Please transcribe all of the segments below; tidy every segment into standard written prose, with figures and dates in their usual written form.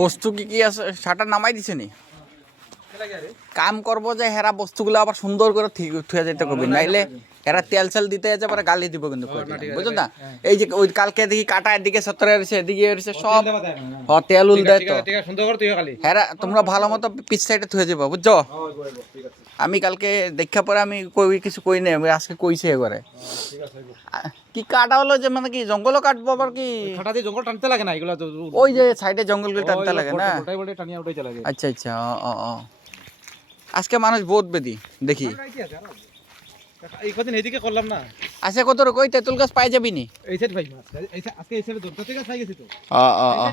বস্তু কি কি আছে শাটার নামাই দিছে নি কাম করবো যে হেরা বস্তুগুলো আবার সুন্দর করে থুয়ে যেতে কবি নাইলে এরা তেল সেল দিতে আছে পরে গালি দিব কিন্তু বুঝলেন না এই যে ওই কালকে দেখি কাটা এদিকে 17 এসে এদিকে এসে সব তেল উল দেয় তো হেরা তোমরা ভালো মতো পিছ সাইডে থুয়ে যাবো বুঝছো আমি কালকে দেখা পরে আমি কিছু কই নাই আমি আজকে কইছে এবারে কি কাটা হলো যে মানে কি জঙ্গলও কাটবো আবার কি জঙ্গল টানতে লাগে না এগুলো ওই যে সাইডে জঙ্গলগুলো টানতে লাগে না আচ্ছা আচ্ছা আজকে মানুষ বহুত বেদি দেখি এই কদিন এদিকে করলাম না আচ্ছা কত কই তেঁতুল গাছ পাই যাবি নি এই সাইড ভাই আজকে এই সাইডে তেঁতুল গাছ পাই গেছি তো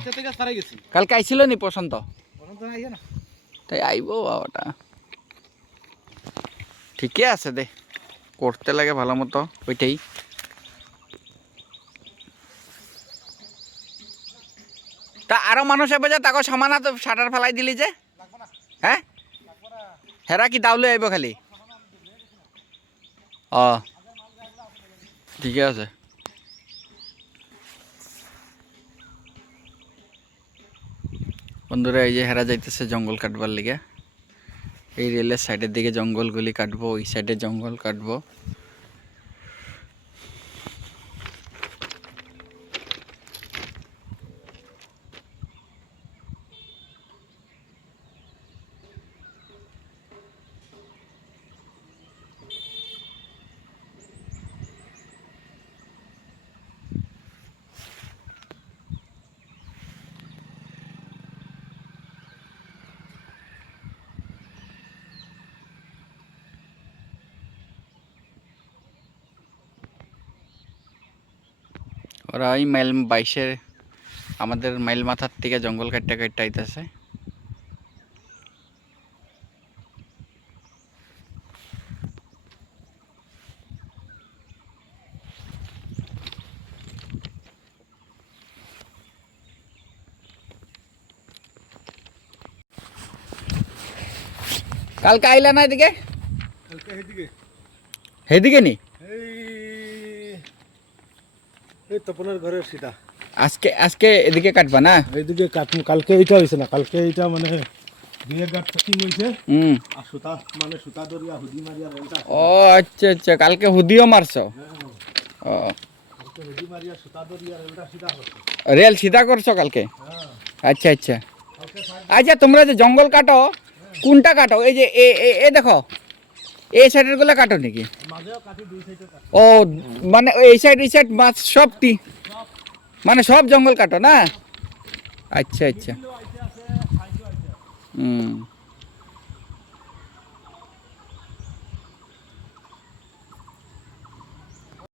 তেঁতুল গাছ পাই গেছি কালকে আইছিল নি পছন্দ আইয়া না তাই আইবো বাবাটা ঠিকই আছে দে করতে লাগে ভালো মতো ওইটাই তা আরো মানুষ হবে যে তাকে সমানা তো শাটার ফেলাই দিলি যে হ্যাঁ হেরা কি দাউলে আইব খালি ঠিকই আছে বন্ধুরা এই যে হেরা যাইতেছে জঙ্গল কাটবার লিগে এই রেলের সাইডের দিকে জঙ্গলগুলি কাটবো ওই সাইডে জঙ্গল কাটবো ওরা ওই মাইল 22-এর আমাদের মাইল মাথার থেকে জঙ্গল কাটতে কাটতে আইতেছে কালকে আইলা না এদিকে হেদিকে নি এই তপনের ঘরের সিধা আজকে আজকে এদিকে কাটবা না এইদিকে কাটমু কালকে এইটা হইছে না কালকে এইটা মানে দুই গাঁট ফিটিং হইছে আর সুতা মানে সুতা দরিয়া হুদি মারিয়া রেলটা ও আচ্ছা আচ্ছা কালকে হুদিও মারছো ও কালকে হুদি মারিয়া সুতা দরিয়া রেলটা সিধা করছে রেল সিধা করছো কালকে আচ্ছা আচ্ছা আচ্ছা তোমরা যে জঙ্গল কাটো কোনটা কাটো এই যে এ দেখো এই সাইডের গুলো কাটো নাকি মাঝেও কাটি দুই সাইডে কাটি ও মানে এই সাইড মাছ সবটি মানে সব জঙ্গল কাটো না আচ্ছা আচ্ছা